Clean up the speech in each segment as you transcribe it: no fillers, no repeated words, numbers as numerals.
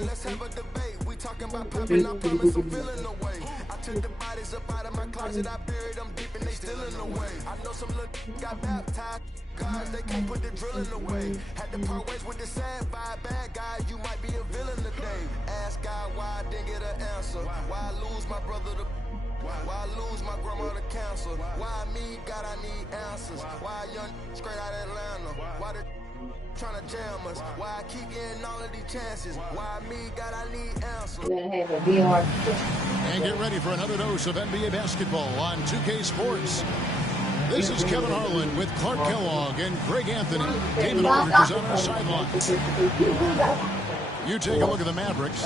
let's have a debate. We talking about popping, I promise I'm feeling the way. I took the bodies up out of my closet, I buried them deep and they still in the way. I know some little got baptized, cause they can't put the drilling away. Had to part ways with the sad vibe, bad guy, you might be a villain today. Ask God why I didn't get an answer. Why I lose my brother to why I lose my grandma to cancer? Why me, God, I need answers. Why a young straight out of Atlanta? Why the trying to jam us? Why I keep getting all of these chances? Why me, God, I need answers. And get ready for another dose of NBA basketball on 2K Sports. This is Kevin Harlan with Clark Kellogg and Greg Anthony. David Aldridge is on our sidelines. You take a look at the Mavericks.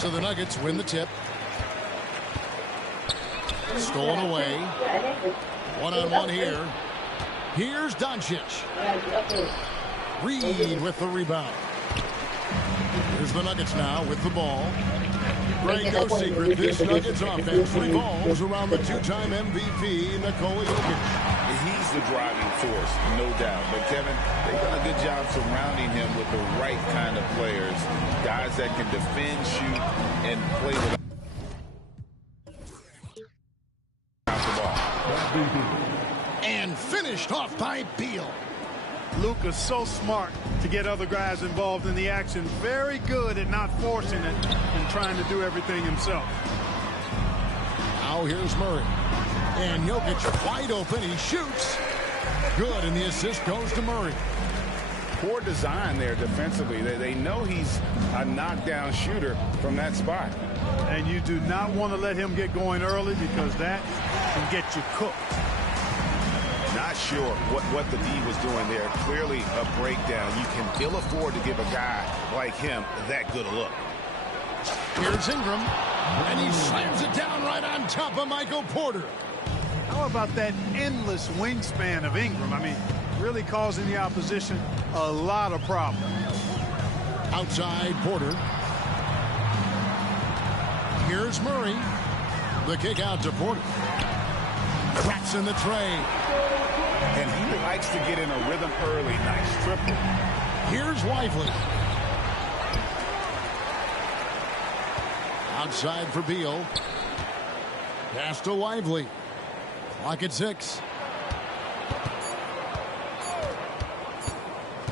So the Nuggets win the tip. Stolen away. One-on-one here. Here's Doncic. Reed with the rebound. Here's the Nuggets now with the ball. Greg, no secret, this Nuggets offense revolves around the two-time MVP, Nikola Jokic. He's the driving force, no doubt. But, Kevin, they've done a good job surrounding him with the right kind of players. Guys that can defend, shoot, and play with the ball. And finished off by Beal. Luka's so smart to get other guys involved in the action. Very good at not forcing it and trying to do everything himself. Now here's Murray. And Jokic wide open. He shoots. Good, and the assist goes to Murray. Poor design there defensively. They know he's a knockdown shooter from that spot. And you do not want to let him get going early because that can get you cooked. Not sure what the D was doing there. Clearly a breakdown. You can ill afford to give a guy like him that good a look. Here's Ingram, and he slams it down right on top of Michael Porter. How about that endless wingspan of Ingram? I mean, really causing the opposition a lot of problems. Outside Porter. Here's Murray. The kick out to Porter. Traps in the tray. And he likes to get in a rhythm early. Nice triple. Here's Lively. Outside for Beal. Pass to Lively. Clock at 6.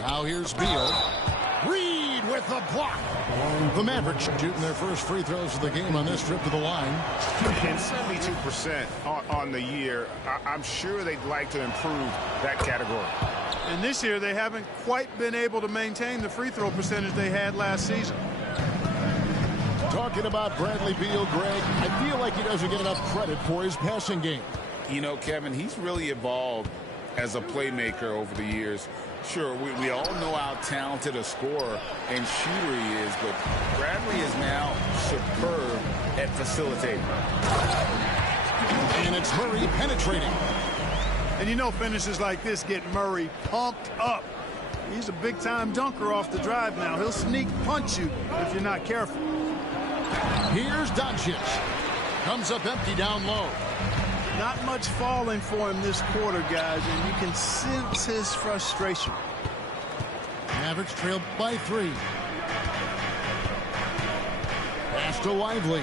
Now here's Beal. Reed with the block. The Mavericks shooting their first free throws of the game on this trip to the line. And 72% on the year. I'm sure they'd like to improve that category. And this year they haven't quite been able to maintain the free throw percentage they had last season. Talking about Bradley Beal, Greg, I feel like he doesn't get enough credit for his passing game. You know, Kevin, he's really evolved as a playmaker over the years. Sure, we all know how talented a scorer and shooter he is, but Bradley is now superb at facilitating. And it's Murray penetrating. And you know finishes like this get Murray pumped up. He's a big-time dunker off the drive now. He'll sneak punch you if you're not careful. Here's Doncic. Comes up empty down low. Not much falling for him this quarter, guys, and you can sense his frustration. Mavericks trailed by 3. Pass to Lively.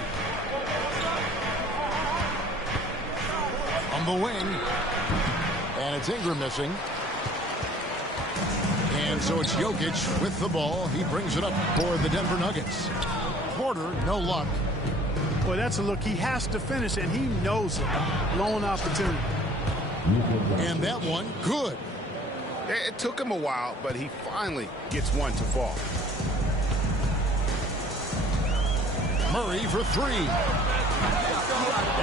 On the wing. And it's Ingram missing. And so it's Jokic with the ball. He brings it up for the Denver Nuggets. Porter, no luck. Boy, that's a look he has to finish, and he knows it. Lone opportunity. And that one, good. It took him a while, but he finally gets one to fall. Murray for 3.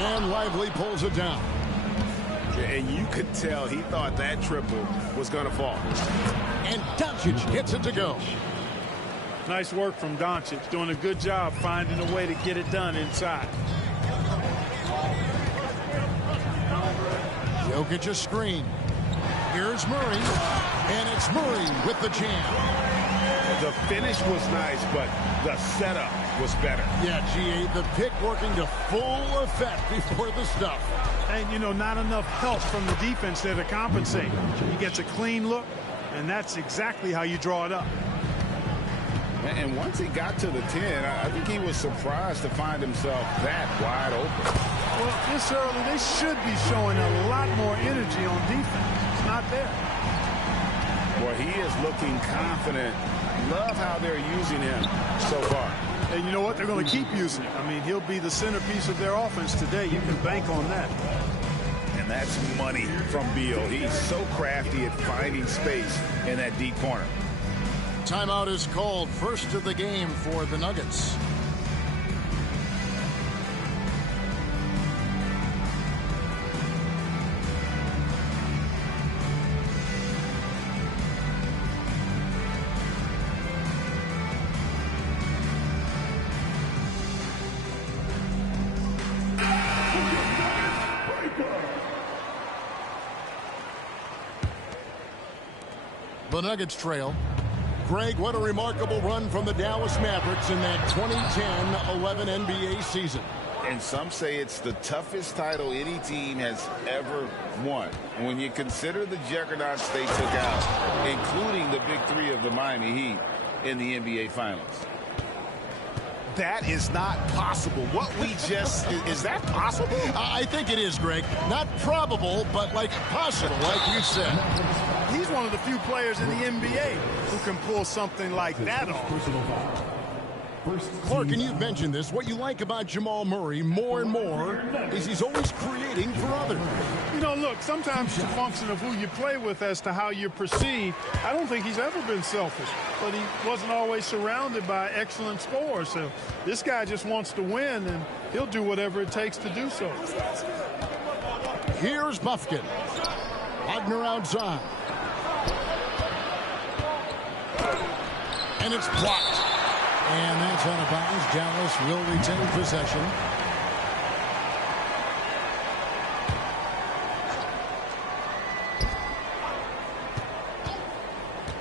And Lively pulls it down. And you could tell he thought that triple was going to fall. And Doncic gets it to go. Nice work from Doncic, doing a good job finding a way to get it done inside. Jokic a screen. Here's Murray, and it's Murray with the jam. The finish was nice, but the setup was better. Yeah, G.A., the pick working to full effect before the stuff. And, you know, not enough help from the defense there to compensate. He gets a clean look, And that's exactly how you draw it up. And once he got to the 10, I think he was surprised to find himself that wide open. Well, this early, they should be showing a lot more energy on defense. It's not there. Well, he is looking confident. Love how they're using him so far. And you know what? They're going to keep using him. I mean, he'll be the centerpiece of their offense today. You can bank on that. And that's money from Beal. He's so crafty at finding space in that deep corner. Timeout is called. First of the game for the Nuggets. The Nuggets trail. Greg, what a remarkable run from the Dallas Mavericks in that 2010-11 NBA season. And some say it's the toughest title any team has ever won. When you consider the juggernauts they took out, including the big three of the Miami Heat in the NBA Finals. That is not possible. What we just, is that possible? I think it is, Greg. Not probable, but like possible, like you said. He's one of the few players in the NBA who can pull something like that off. Clark, and you've mentioned this, what you like about Jamal Murray more and more is he's always creating for others. You know, look, sometimes it's a function of who you play with as to how you're perceived. I don't think he's ever been selfish, but he wasn't always surrounded by excellent scorers. So this guy just wants to win, and he'll do whatever it takes to do so. Here's Buffkin. Wagner outside. And it's blocked. And that's out of bounds. Dallas will retain possession.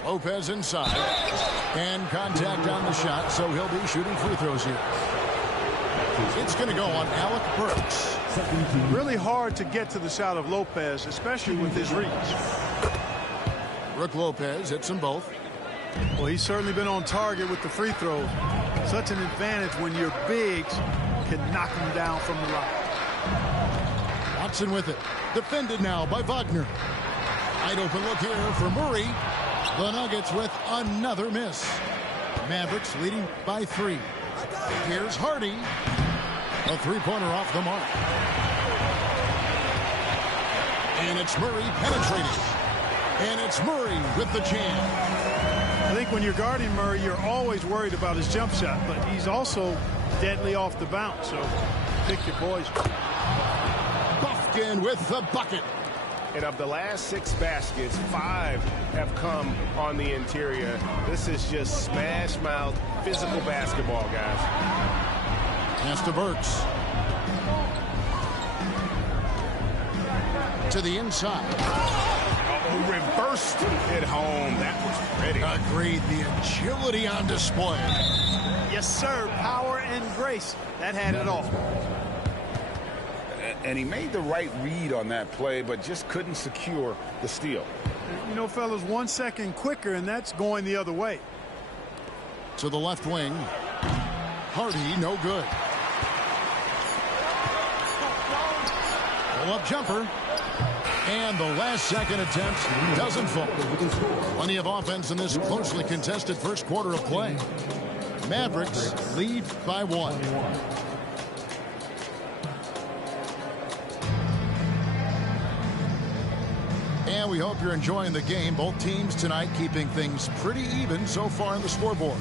Lopez inside. And contact on the shot, so he'll be shooting free throws here. It's going to go on Alec Burks. Really hard to get to the shot of Lopez, especially with his reach. Brook Lopez hits them both. Well, he's certainly been on target with the free throws. Such an advantage when your bigs can knock him down from the line. Watson with it. Defended now by Wagner. Wide open look here for Murray. The Nuggets with another miss. Mavericks leading by 3. Here's Hardy. A three-pointer off the mark. And it's Murray penetrating. And it's Murray with the jam. I think when you're guarding Murray, you're always worried about his jump shot, but he's also deadly off the bounce, so pick your poison. Buffkin with the bucket. And of the last 6 baskets, 5 have come on the interior. This is just smash mouth physical basketball, guys. Pass to Burks. To the inside. Oh, reversed at home. That was pretty. Agreed. The agility on display. Yes, sir. Power and grace. That had it all. And he made the right read on that play, but just couldn't secure the steal. You know, fellas, 1 second quicker, and that's going the other way. To the left wing. Hardy, no good. Pull-up jumper. And the last second attempt doesn't fall. Plenty of offense in this closely contested first quarter of play. Mavericks lead by 1. And we hope you're enjoying the game. Both teams tonight keeping things pretty even so far on the scoreboard.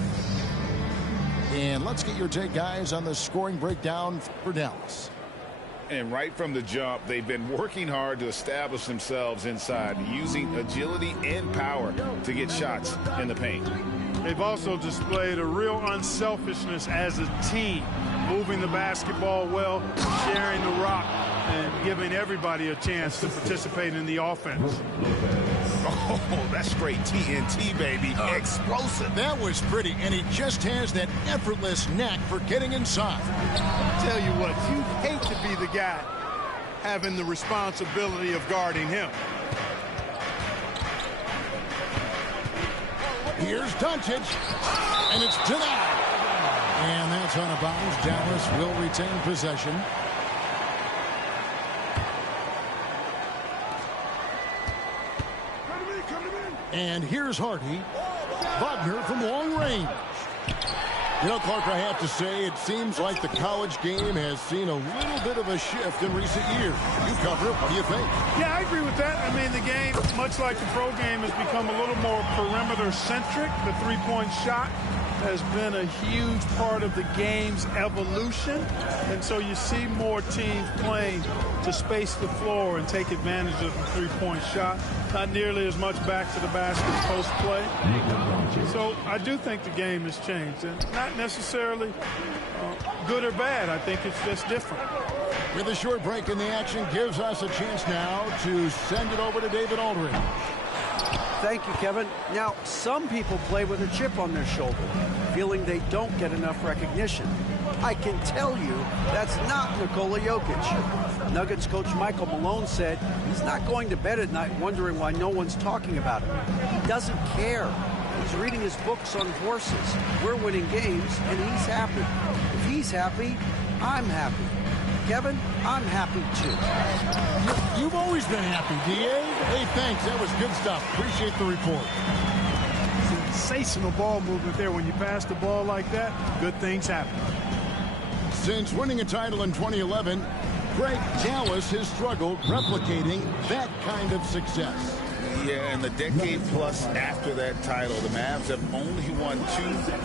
And let's get your take, guys, on the scoring breakdown for Dallas. And right from the jump, they've been working hard to establish themselves inside, using agility and power to get shots in the paint. They've also displayed a real unselfishness as a team, moving the basketball well, sharing the rock, and giving everybody a chance to participate in the offense. Oh, that's straight TNT, baby. Explosive. That was pretty, and he just has that effortless knack for getting inside. I'll tell you what, you'd hate to be the guy having the responsibility of guarding him. Here's Doncic, and it's denied. And that's out of bounds. Dallas will retain possession. And here's Hardy. Wagner from long range. You know, Clark, I have to say, it seems like the college game has seen a little bit of a shift in recent years. You cover it. What do you think? Yeah, I agree with that. I mean, the game, much like the pro game, has become a little more perimeter-centric. The three-point shot has been a huge part of the game's evolution. And so you see more teams playing to space the floor and take advantage of the three-point shot. Not nearly as much back to the basket post play. So I do think the game has changed, and not necessarily good or bad. I think it's just different. With a short break in the action, gives us a chance now to send it over to David Aldridge. Thank you, Kevin. Now, some people play with a chip on their shoulder, feeling they don't get enough recognition. I can tell you that's not Nikola Jokic. Nuggets coach Michael Malone said he's not going to bed at night wondering why no one's talking about him. He doesn't care. He's reading his books on horses. We're winning games, and he's happy. If he's happy, I'm happy. Kevin, I'm happy too. You've always been happy, D.A. Hey, thanks. That was good stuff. Appreciate the report. Sensational ball movement there. When you pass the ball like that, good things happen. Since winning a title in 2011, Greg, Dallas has struggled replicating that kind of success. Yeah, and the decade plus after that title, the Mavs have only won 2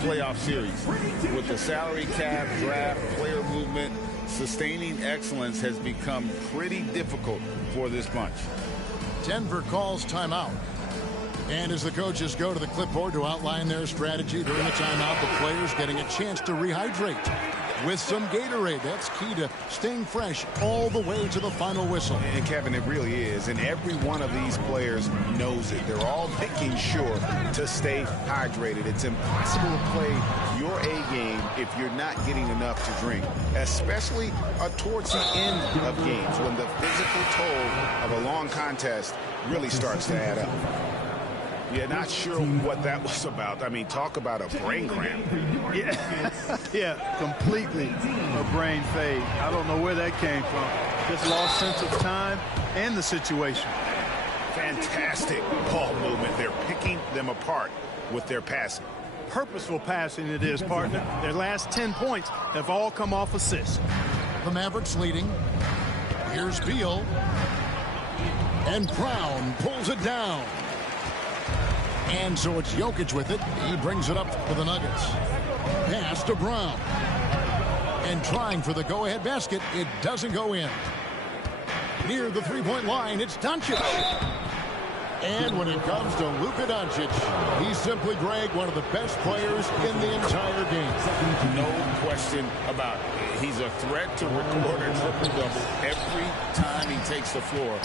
playoff series. With the salary cap, draft, player movement, sustaining excellence has become pretty difficult for this bunch. Denver calls timeout. And as the coaches go to the clipboard to outline their strategy during the timeout, the players getting a chance to rehydrate with some Gatorade. That's key to staying fresh all the way to the final whistle. And Kevin, it really is. And every one of these players knows it. They're all making sure to stay hydrated. It's impossible to play your A game if you're not getting enough to drink, especially towards the end of games when the physical toll of a long contest really starts to add up. Yeah, not sure what that was about. I mean, talk about a brain cramp. Yeah, completely a brain fade. I don't know where that came from. Just lost sense of time and the situation. Fantastic ball movement. They're picking them apart with their passing. Purposeful passing it is, partner. Their last 10 points have all come off assists. The Mavericks leading. Here's Beal. And Brown pulls it down. And so it's Jokic with it. He brings it up for the Nuggets. Pass to Brown. And trying for the go-ahead basket. It doesn't go in. Near the three-point line, it's Doncic. And when it comes to Luka Doncic, he's simply, Greg, one of the best players in the entire game. No question about it. He's a threat to record a triple-double every time he takes the floor.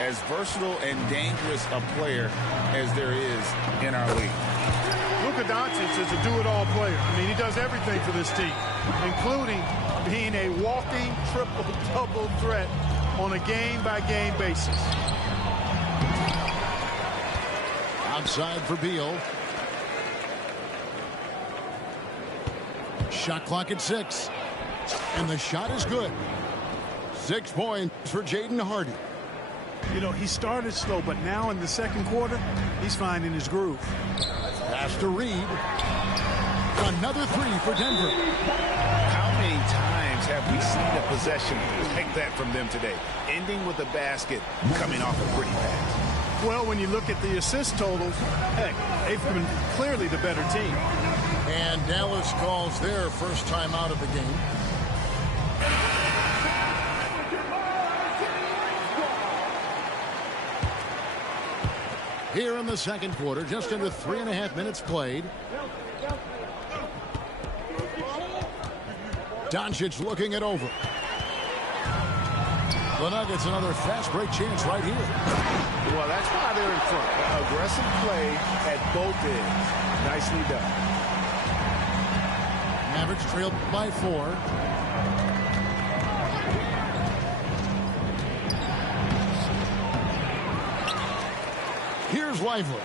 As versatile and dangerous a player as there is in our league. Luka Doncic is a do-it-all player. I mean, he does everything for this team, including being a walking triple-double threat on a game-by-game basis. Outside for Beal. Shot clock at 6. And the shot is good. 6 points for Jaden Hardy. You know, he started slow, but now in the second quarter, he's finding his groove. Pass to Reed. Another 3 for Denver. How many times have we seen a possession like that from them today? Ending with a basket, coming off a pretty pass. Well, when you look at the assist totals, heck, they've been clearly the better team. And Dallas calls their first time out of the game. Here in the second quarter, just under 3.5 minutes played. Doncic looking it over. The Nuggets another fast break chance right here. Well, that's why they're in front. Aggressive play at both ends. Nicely done. Mavericks trailed by 4. Here's Lively.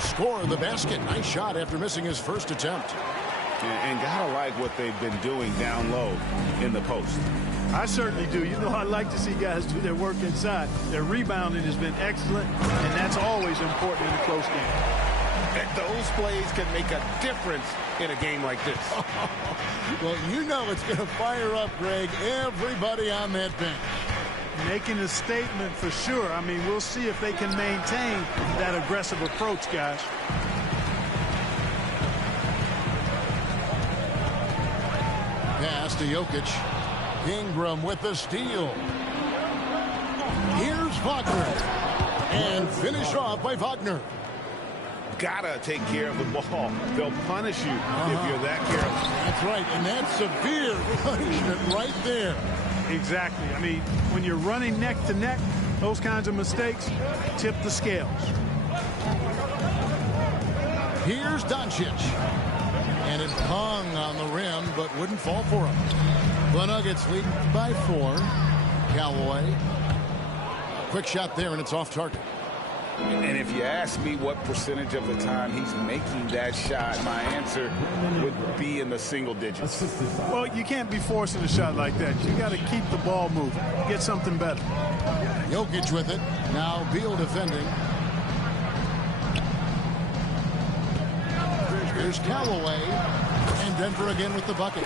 Score the basket. Nice shot after missing his first attempt. And gotta like what they've been doing down low in the post. I certainly do. You know, I like to see guys do their work inside. Their rebounding has been excellent, and that's always important in a close game. And those plays can make a difference in a game like this. Well, you know it's going to fire up, Greg, everybody on that bench. Making a statement for sure. I mean, we'll see if they can maintain that aggressive approach, guys. Pass to Jokic. Ingram with the steal. Here's Wagner. And finished off by Wagner. Gotta take care of the ball. They'll punish you if you're that careless. That's right, and that's severe punishment right there. Exactly. I mean, when you're running neck to neck, those kinds of mistakes tip the scales. Here's Doncic. And it hung on the rim, but wouldn't fall for him. The Nuggets lead by 4. Callaway. Quick shot there, and it's off target. And if you ask me what percentage of the time he's making that shot, my answer would be in the single digits. Well, you can't be forcing a shot like that. You got to keep the ball moving. Get something better. Jokic with it. Now Beal defending. Here's Callaway. And Denver again with the bucket.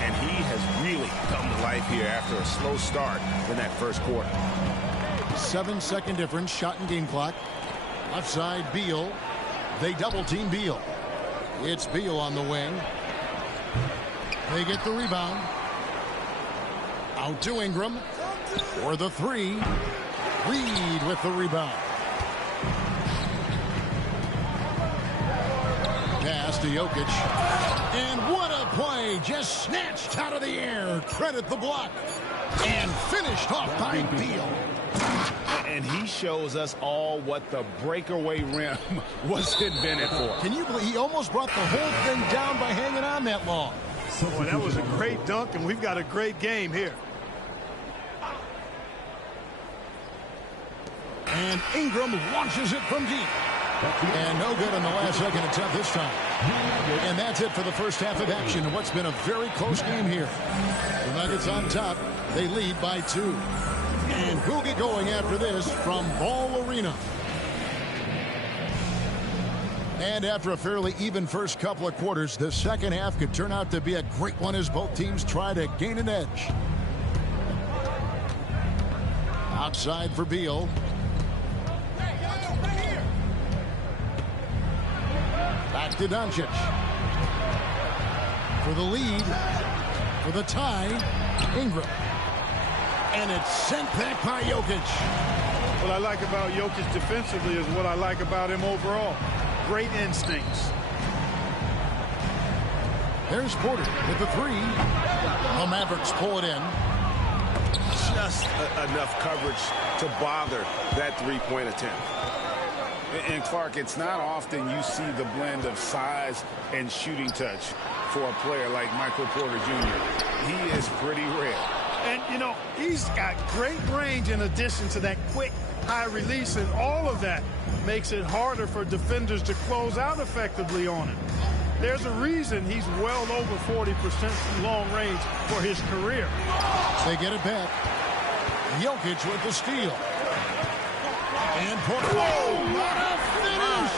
And he has really come to life here after a slow start in that first quarter. 7-second difference, shot and game clock. Left side, Beal. They double team Beal. It's Beal on the wing. They get the rebound. Out to Ingram. For the 3. Reed with the rebound. Pass to Jokic. And what a play. Just snatched out of the air. Credit the block. And finished off by Beal. And he shows us all what the breakaway rim was invented for. Can you believe he almost brought the whole thing down by hanging on that long? Boy, that was a great dunk, and we've got a great game here. And Ingram launches it from deep. And no good on the last second attempt this time. And that's it for the first half of action in what's been a very close game here. The Nuggets on top. They lead by 2. And we'll get going after this from Ball Arena. And after a fairly even first couple of quarters, the second half could turn out to be a great one as both teams try to gain an edge. Outside for Beal. Back to Doncic. For the lead. For the tie. Ingram. And it's sent back by Jokic. What I like about Jokic defensively is what I like about him overall. Great instincts. There's Porter with the 3. The Mavericks pull it in. Just enough coverage to bother that three-point attempt. And Clark, it's not often you see the blend of size and shooting touch for a player like Michael Porter Jr. He is pretty rare. And, you know, he's got great range in addition to that quick, high release, and all of that makes it harder for defenders to close out effectively on him. There's a reason he's well over 40% from long range for his career. They get it back. Jokic with the steal. And Porter. Whoa, what a finish!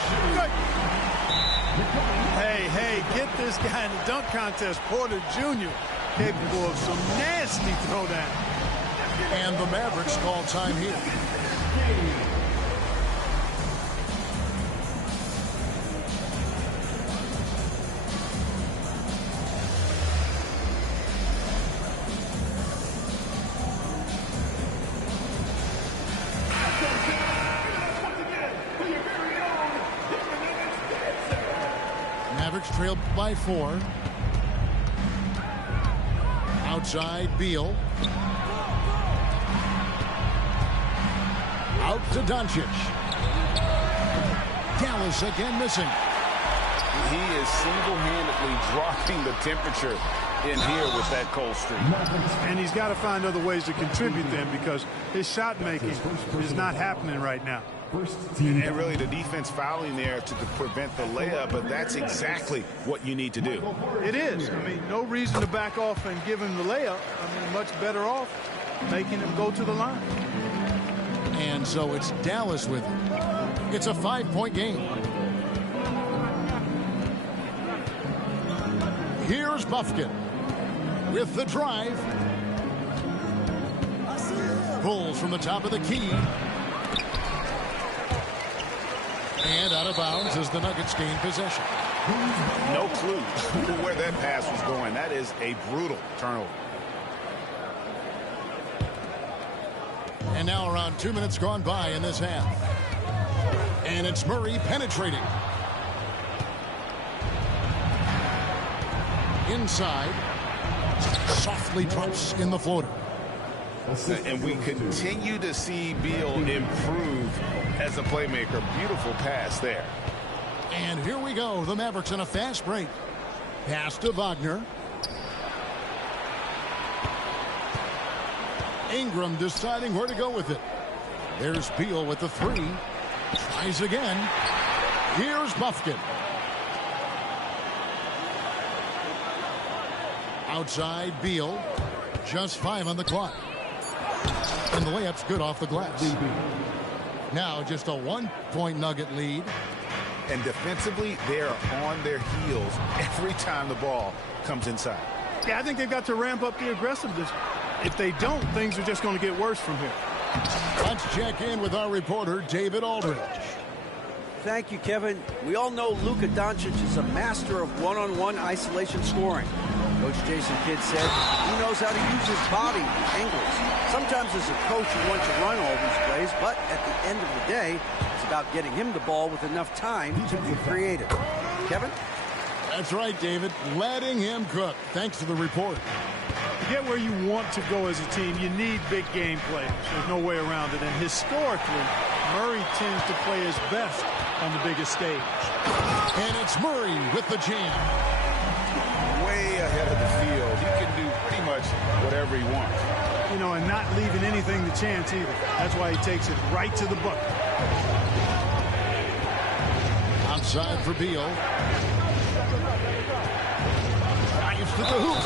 Hey, get this guy in the dunk contest, Porter Jr., capable of some nasty throwdown. And the Mavericks call time here. Mavericks trailed by 4. Outside, Beal. Out to Doncic. Dallas again missing. He is single-handedly dropping the temperature in here with that cold streak. And he's got to find other ways to contribute then because his shot making is not happening right now. And really the defense fouling there to prevent the layup, but that's exactly what you need to do. It is. I mean, no reason to back off and give him the layup. I mean, much better off making him go to the line. And so it's Dallas with it. It's a 5-point game. Here's Bufkin with the drive. Pulls from the top of the key. And out of bounds as the Nuggets gain possession. No clue where that pass was going. That is a brutal turnover. And now around 2 minutes gone by in this half. And it's Murray penetrating. Inside. Softly drops in the floater. And we continue to see Beal improve as a playmaker. Beautiful pass there. And here we go. The Mavericks on a fast break. Pass to Wagner. Ingram deciding where to go with it. There's Beal with the three. Tries again. Here's Bufkin. Outside Beal. Just 5 on the clock. And the layup's good off the glass. Now just a 1-point Nugget lead. And defensively, they're on their heels every time the ball comes inside. Yeah, I think they've got to ramp up the aggressiveness. If they don't, things are just going to get worse from here. Let's check in with our reporter, David Aldridge. Thank you, Kevin. We all know Luka Doncic is a master of one-on-one isolation scoring. Coach Jason Kidd said he knows how to use his body and angles. Sometimes as a coach you want to run all these plays, but at the end of the day, it's about getting him the ball with enough time to be creative. Kevin? That's right, David. Letting him cook. Thanks to the report. To get where you want to go as a team, you need big game players. There's no way around it. And historically, Murray tends to play his best on the biggest stage. And it's Murray with the jam. Way ahead of the field. He can do pretty much whatever he wants. You know, and not leaving anything to chance either. That's why he takes it right to the bucket. Outside for Beal. Drives to the hoop.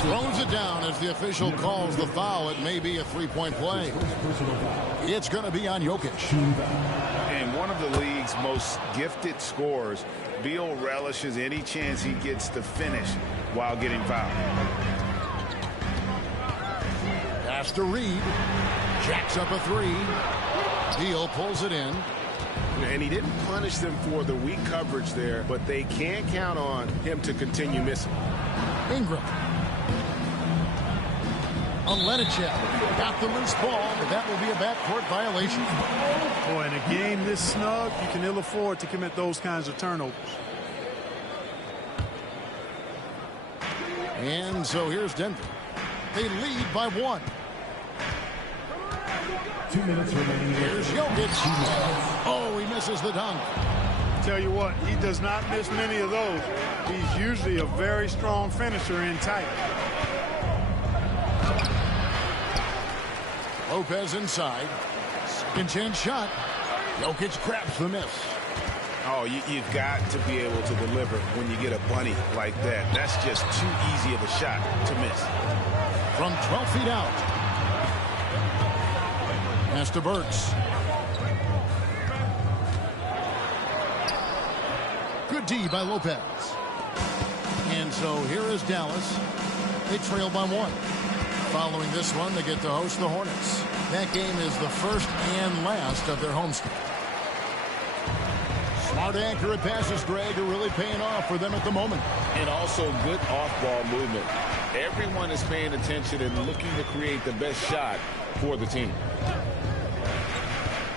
Throws it down as the official calls the foul. It may be a three-point play. It's going to be on Jokic. And one of the league's most gifted scorers, Beal relishes any chance he gets to finish while getting fouled. Pass to Reed. Jacks up a three. Beal pulls it in. And he didn't punish them for the weak coverage there, but they can count on him to continue missing. Ingram. Olenicek got the loose ball, but that will be a backcourt violation. Boy, in a game this snug, you can ill afford to commit those kinds of turnovers. And so here's Denver. They lead by 1. 2 minutes remaining. Here's Jokic. Oh, he misses the dunk. Tell you what, he does not miss many of those. He's usually a very strong finisher in tight. Lopez inside. Second chance shot. Jokic grabs the miss. Oh, you've got to be able to deliver when you get a bunny like that. That's just too easy of a shot to miss. From 12 feet out. Pass to Burks. Good D by Lopez. And so here is Dallas. They trail by 1. Following this one, they get to host the Hornets. That game is the first and last of their homestand. Smart, accurate passes, Greg, are really paying off for them at the moment. And also good off-ball movement. Everyone is paying attention and looking to create the best shot for the team.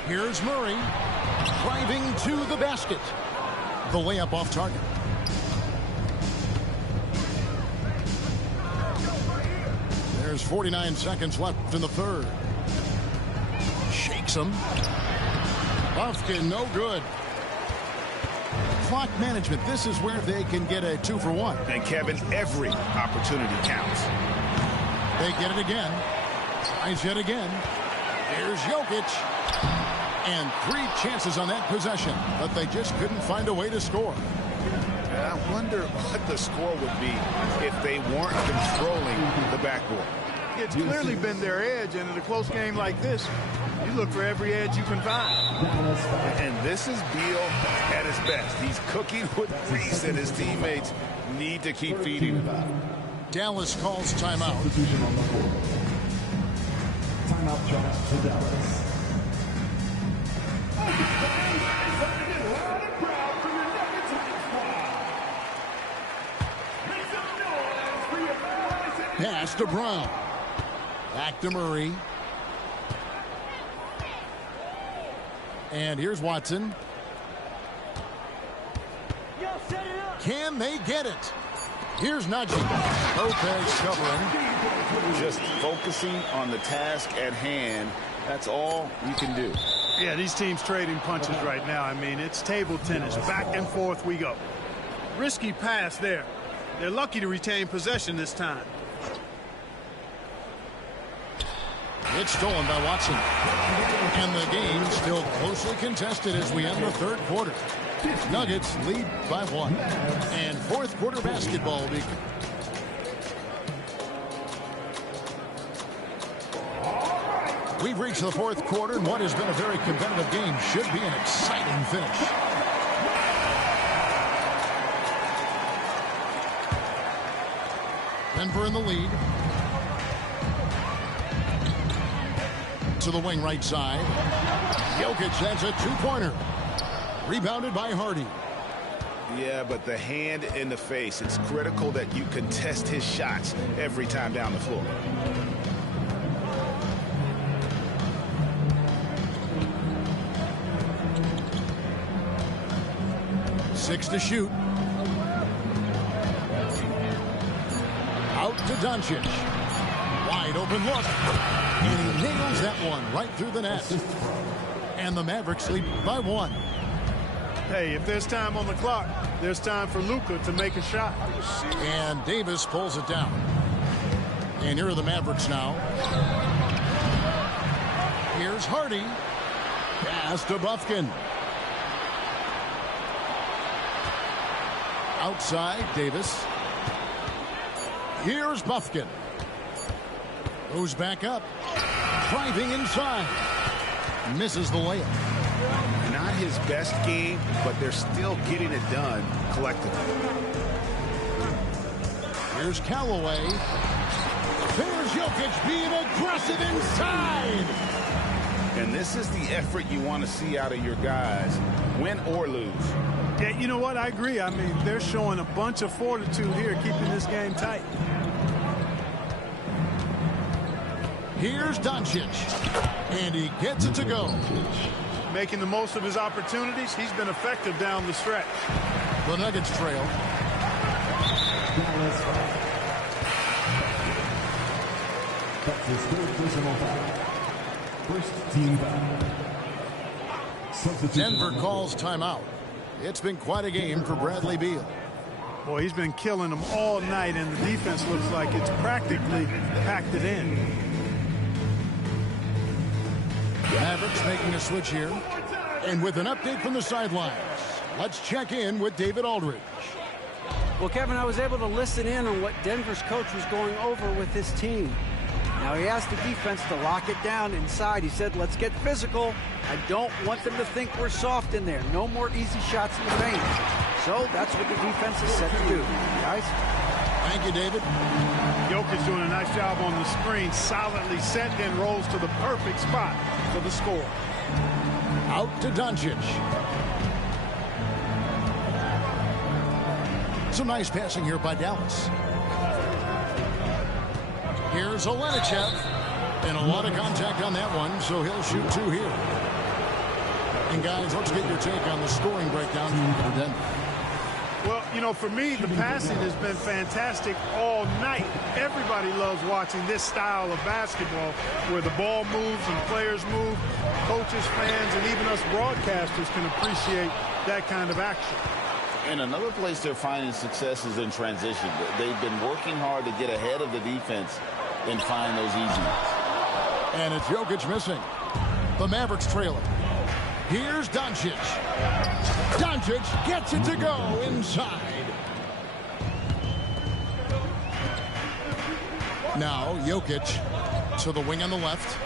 Here's Murray driving to the basket. The layup off target. There's 49 seconds left in the third. Shakes him. Bufkin, no good. Clock management. This is where they can get a 2 for 1. And Kevin, every opportunity counts. They get it again. Tries yet again. Here's Jokic. And 3 chances on that possession, but they just couldn't find a way to score. I wonder what the score would be if they weren't controlling the backboard. It's clearly been their edge, and in a close game like this, you look for every edge you can find. And this is Beal at his best. He's cooking with grease, and his teammates need to keep feeding him. Dallas calls timeout. Timeout charge to Dallas. Pass to Brown. Back to Murray. And here's Watson. Can they get it? Here's Najee. Lopez covering. Just focusing on the task at hand. That's all you can do. Yeah, these teams trading punches right now. I mean, it's table tennis. Back and forth we go. Risky pass there. They're lucky to retain possession this time. It's stolen by Watson. And the game still closely contested as we end the third quarter. Nuggets lead by 1. And fourth quarter basketball. We've reached the fourth quarter, and what has been a very competitive game should be an exciting finish. Denver in the lead. To the wing right side. Jokic has a 2-pointer. Rebounded by Hardy. Yeah, but the hand in the face, it's critical that you contest his shots every time down the floor. Six to shoot. Out to Doncic. Wide open look. And he nails that one right through the net. And the Mavericks lead by 1. Hey, if there's time on the clock, there's time for Luka to make a shot. And Davis pulls it down. And here are the Mavericks now. Here's Hardy. Pass to Bufkin. Outside, Davis. Here's Bufkin. Goes back up. Driving inside. Misses the layup. Not his best game, but they're still getting it done collectively. Here's Callaway. There's Jokic being aggressive inside. And this is the effort you want to see out of your guys, win or lose. Yeah, you know what? I agree. I mean, they're showing a bunch of fortitude here, keeping this game tight. Here's Doncic. And he gets it to go. Making the most of his opportunities. He's been effective down the stretch. The Nuggets trail. That's his third personal foul. First team foul. Denver calls timeout. It's been quite a game for Bradley Beal. Boy, he's been killing them all night, and the defense looks like it's practically packed it in. Mavericks making a switch here. And with an update from the sidelines, let's check in with David Aldridge. Well, Kevin, I was able to listen in on what Denver's coach was going over with his team. Now, he asked the defense to lock it down inside. He said, let's get physical. I don't want them to think we're soft in there. No more easy shots in the paint. So that's what the defense is set to do. Guys? Thank you, David. Jokic doing a nice job on the screen. Solidly set and rolls to the perfect spot for the score. Out to Doncic. Some nice passing here by Dallas. Here's Olenichev. And a lot of contact on that one, so he'll shoot 2 here. And guys, let's get your take on the scoring breakdown for Denver. Well, you know, for me, the passing has been fantastic all night. Everybody loves watching this style of basketball where the ball moves and players move. Coaches, fans, and even us broadcasters can appreciate that kind of action. And another place they're finding success is in transition. They've been working hard to get ahead of the defense and find those easy ones. And it's Jokic missing. The Mavericks trailing. Here's Doncic. Doncic gets it to go inside. Now Jokic to the wing on the left.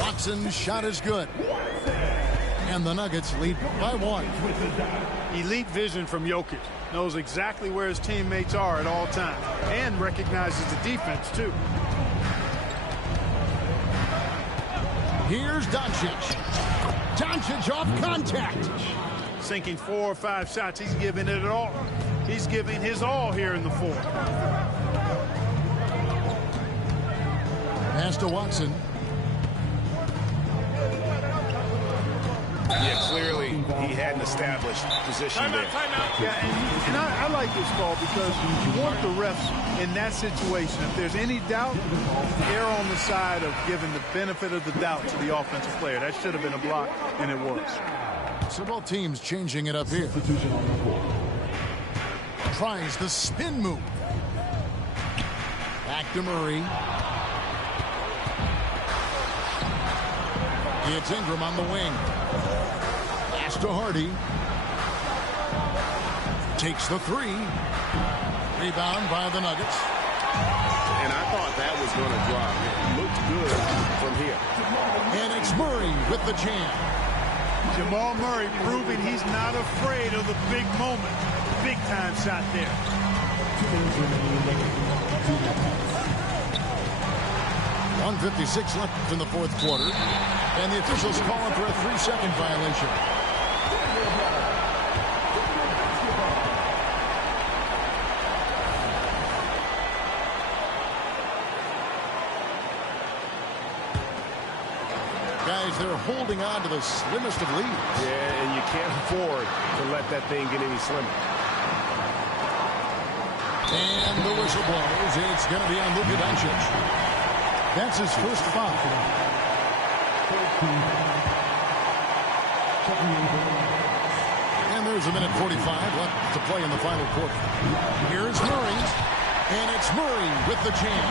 Watson's shot is good. And the Nuggets lead by 1. Elite vision from Jokic. Knows exactly where his teammates are at all times. And recognizes the defense, too. Here's Doncic. Doncic off contact. Sinking 4 or 5 shots. He's giving it all. He's giving his all here in the fourth. Pass to Watson. Yeah, clearly he had an established position there. Yeah, and I like this call because you want the refs in that situation. If there's any doubt, err on the side of giving the benefit of the doubt to the offensive player. That should have been a block, and it was. So both teams changing it up here. Tries the spin move. Back to Murray. It's Ingram on the wing. Pass to Hardy. Takes the 3. Rebound by the Nuggets. And I thought that was going to drop. It looked good from here. And it's Murray with the jam. Jamal Murray proving he's not afraid of the big moment. Big time shot there. 1:56 left in the fourth quarter. And the officials calling for a 3-second violation. Guys, they're holding on to the slimmest of leads. Yeah, and you can't afford to let that thing get any slimmer. And the whistle blows. It's going to be on Luka Doncic. That's his first foul. And there's a minute 45 left to play in the final quarter. Here's Murray. And it's Murray with the jam.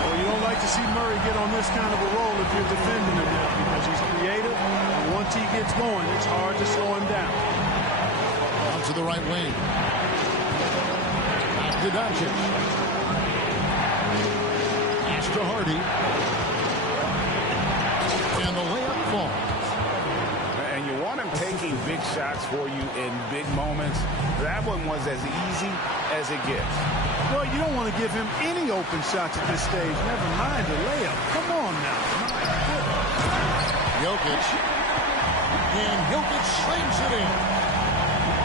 Well, you don't like to see Murray get on this kind of a roll if you're defending him now because he's creative. And once he gets going, it's hard to slow him down. Out to the right wing. Back to Doncic. Pass to Hardy. And the layup falls. And you want him taking big shots for you in big moments. That one was as easy as it gets. Well, you don't want to give him any open shots at this stage. Never mind a layup. Come on now. Jokic. And Jokic slings it in.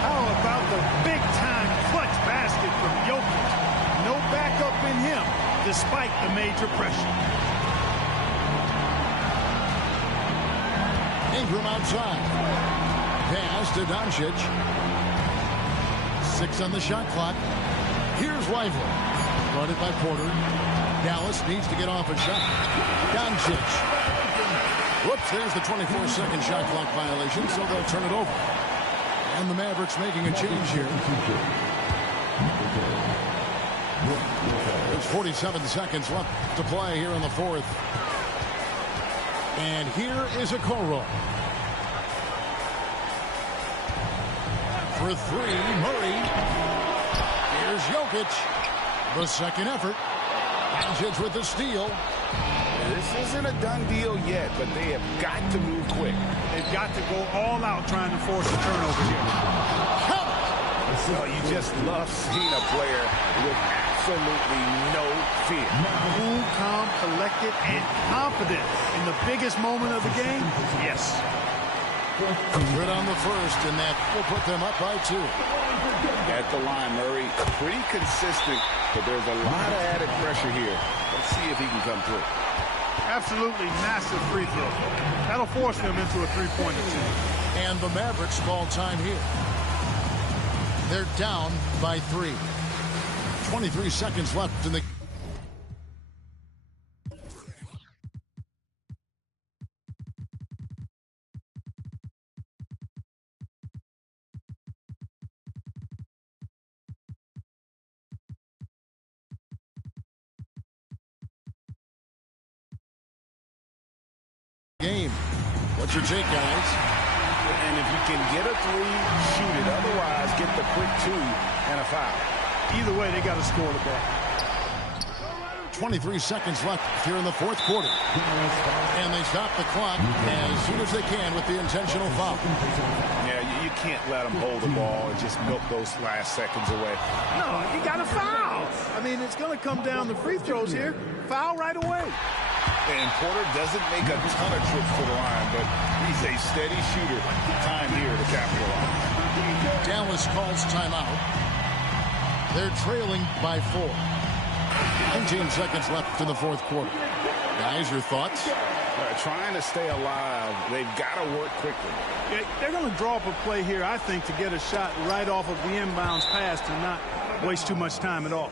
How about the big-time clutch basket from Jokic? No backup in him, despite the major pressure. Ingram outside. Pass to Doncic. 6 on the shot clock. Here's Lively. Guarded by Porter. Dallas needs to get off a shot. Doncic. Whoops, there's the 24-second shot clock violation, so they'll turn it over. And the Mavericks making a change here. There's 47 seconds left to play here in the fourth. And here is a Okoro. For 3, Murray. Here's Jokic. The second effort. Doncic with the steal. This isn't a done deal yet, but they have got to move quick. They've got to go all out trying to force a turnover here. Well, you just love seeing a player with absolutely no fear. Cool, calm, collected, and confident in the biggest moment of the game. Yes. Good on the first, and that will put them up by 2. At the line, Murray, pretty consistent, but there's a lot of added pressure here. Let's see if he can come through. Absolutely massive free throw. That'll force them into a three-pointer. And the Mavericks call time here. They're down by 3. 23 seconds left in the game. What's your take, guys? And if you can get a three, shoot it. Otherwise, get the quick two and a foul. Either way, they got to score the ball. 23 seconds left here in the fourth quarter. And they stop the clock as soon as they can with the intentional foul. Yeah, you can't let them hold the ball and just milk those last seconds away. No, you got to foul. I mean, it's going to come down to free throws here. Foul right away. And Porter doesn't make a ton of trips to the line, but he's a steady shooter. Time here to capitalize. Dallas calls timeout. They're trailing by 4. 19 seconds left in the fourth quarter. Guys, your thoughts? Trying to stay alive. They've got to work quickly. Yeah, they're going to draw up a play here, I think, to get a shot right off of the inbounds pass and not waste too much time at all.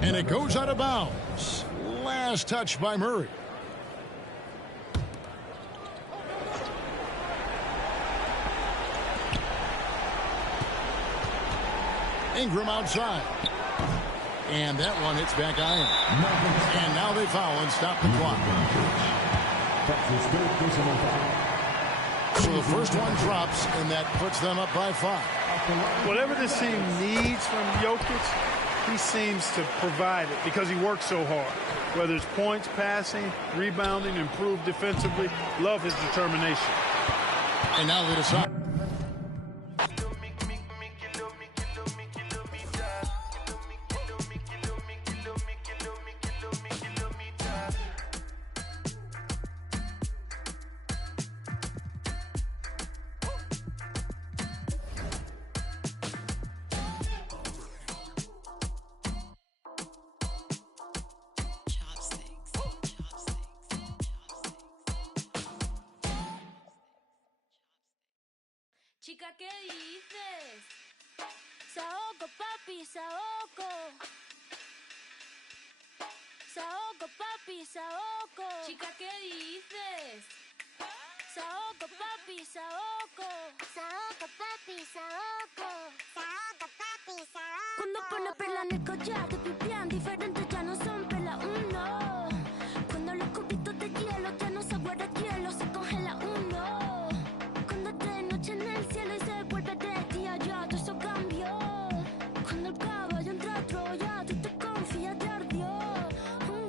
And it goes out of bounds. Last touch by Murray. Ingram outside. And that one hits back iron. And now they foul and stop the clock. So the first one drops, and that puts them up by 5. Whatever this team needs from Jokic, he seems to provide it because he works so hard. Whether it's points, passing, rebounding, improved defensively, love his determination. And now they decide. Chica, ¿qué dices? Saoco, papi, saoco. Saoco, papi, saoco. Chica, ¿qué dices? Saoco, papi, saoco. Saoco, papi, saoco. Saoco, papi, saoco. Cuando pone perla en el collar, te pipián diferentes, ya no son perla uno. Cuando los cubitos de hielo ya no se guarda hielo, se congela uno. Cuando de noche en el cielo y se vuelve de día, ya todo eso cambió. Cuando el caballo entra a Troya, tú te confías de ardió.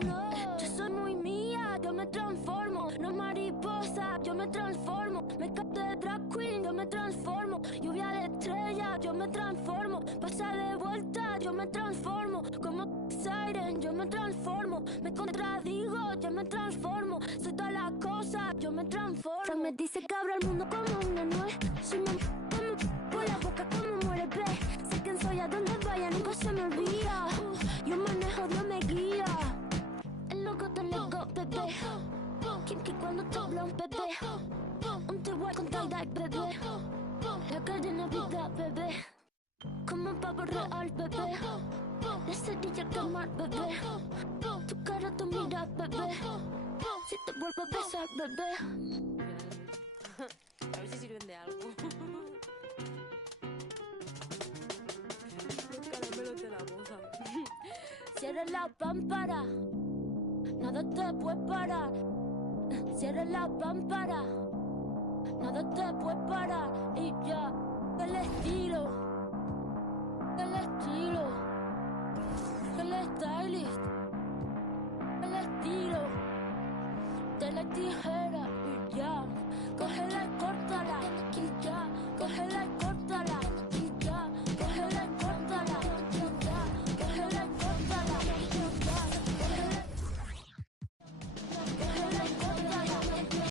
No, yo soy muy mía, yo me transformo. No mariposa, yo me transformo. Me capto de drag queen, yo me transformo. Lluvia de estrella, yo me transformo. Pasa de vuelta, yo me transformo. Como Siren, yo me transformo. Me contradigo, yo me transformo. Soy todas las cosas, yo me transformo. Fran me dice que abro el mundo como una nuez. Soy como por la boca como muere ve. Sé quién soy, a donde vaya, nunca se me olvida. Yo manejo, Dios me guía. El loco te loco, bebé. Kinky cuando te habla un bebé. Un T-Way con tie-dye, bebé. La cadena vida, bebé. Como un pavo real, bebé. La cerilla que mal, bebé. Tu cara, tu mira, bebé. Si te vuelvo a besar, bebé. A ver si sirven de algo. Los caramelos de la boca. Cierra la pámpara. Nada te puede parar. Cierra la pámpara. Nada te puede parar. Y ya, el estilo. El estilo. El stylist.